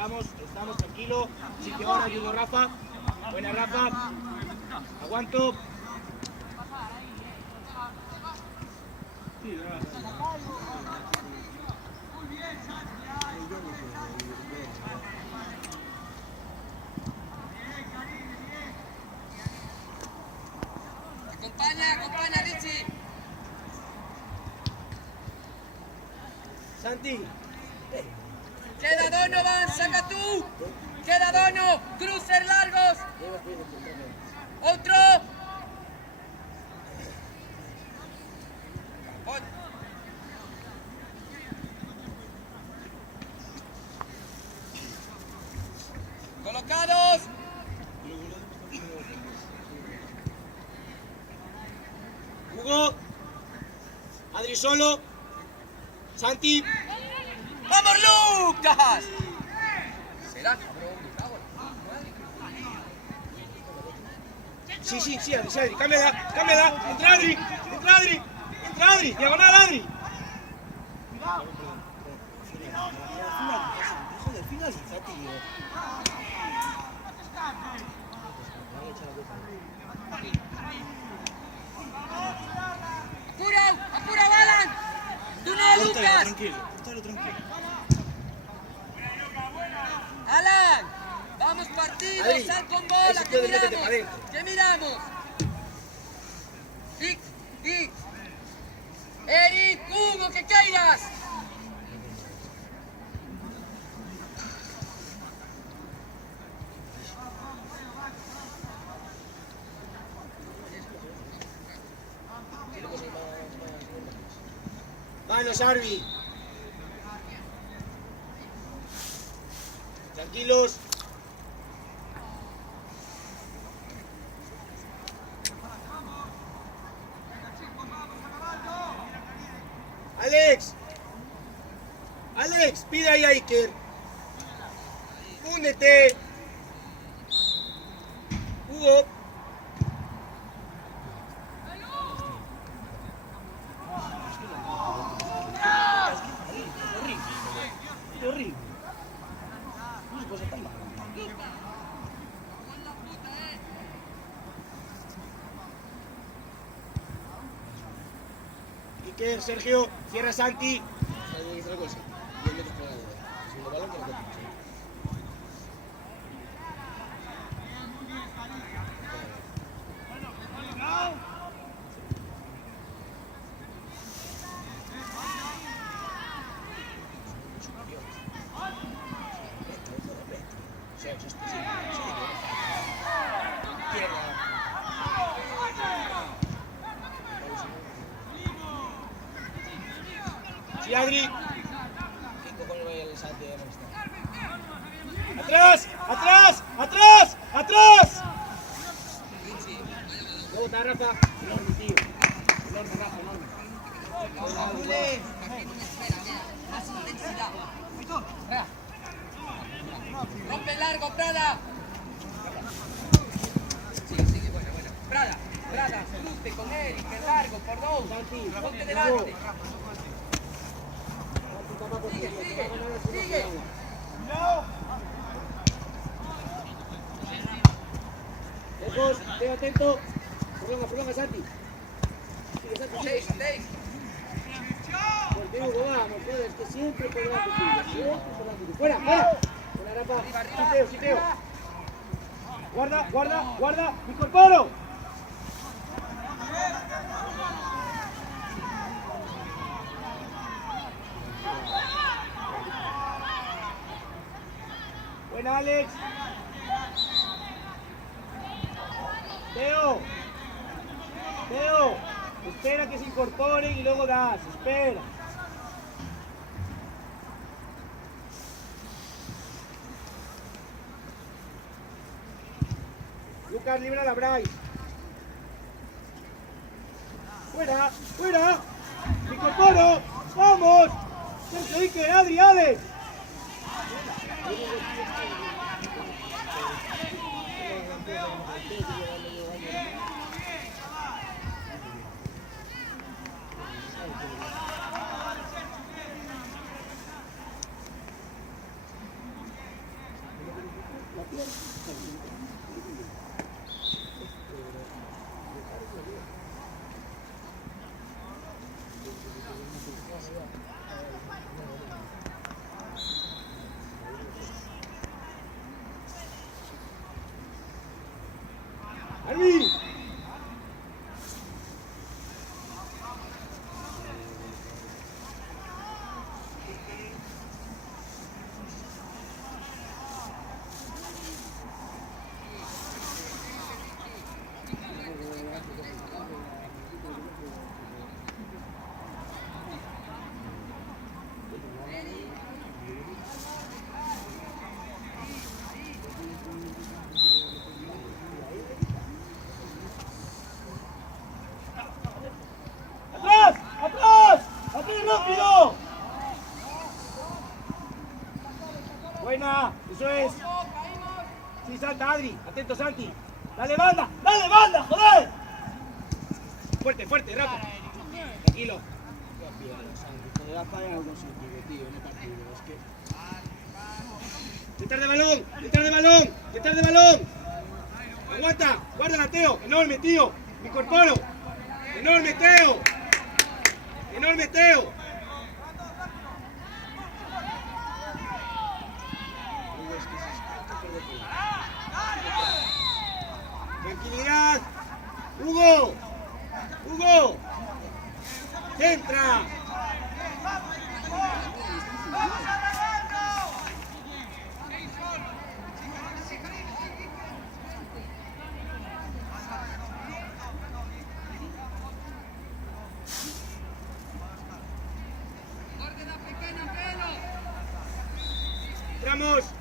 Estamos, tranquilo. Sí que ahora ayudo a Rafa. Buena Rafa. Aguanto. Acompaña, Richie. Santi. Queda Donovan, saca tú. Queda Dono, cruces largos. Otro. Colocados. Hugo. Adri solo. Santi. ¡Vamos, Lucas! ¿Será, cabrón? Sí, Adri. Cámbiala. Entra Adri. Diagonal, Adri. Finaliza, tío. ¡Apura, Balan! ¡Tú no, Lucas! Tranquilo. Alan, vamos partido, Adri, sal con bola, que miramos. Dick, Eric, Hugo, que queiras. Manos, Arby. Tranquilos. Alex, pide ahí a Iker. Únete. Hugo. Horrible. No se puede ser tan malo. Iker, Sergio, cierra Santi. Sí, Adri. ¿Qué cojones va a ir el Santi de ¡Atrás! ¿Cómo está, Rafa? Enorme, tío. Enorme, Rafa, enorme. Más intensidad. Rompe largo, Prada. Sigue, bueno. Prada, cruce con Eric, el largo, por dos. Ponte delante. Sigue. Lejos, estoy atento. Prolonga, Santi. Sigue, Santi. Seis. Porque Hugo, vamos, joder, es que siempre por delante tuyo. Fuera. Buena, Rafa. Siteo. Guarda. Incorporo. Buena, Alex. Teo, espera que se incorporen y luego das, espera. Lucas, libra la Bryce. Fuera. Me incorporo. Vamos. Sergio, Iker, Adri, Alex. ¡Armin! ¡Atrás! ¡Atrás! ¡Aquí rápido! Buena, eso es. Sí, salta Adri. Atento, Santi. Dale banda, joder. Fuerte, fuerte, rápido. Tranquilo. Detrás de balón, detrás de balón, detrás de balón. Aguanta, guárdala, Teo. Enorme, tío. Me incorporo. Enorme, Teo. Enorme, Teo. Tranquilidad. Hugo. Hugo. Centra. Entramos.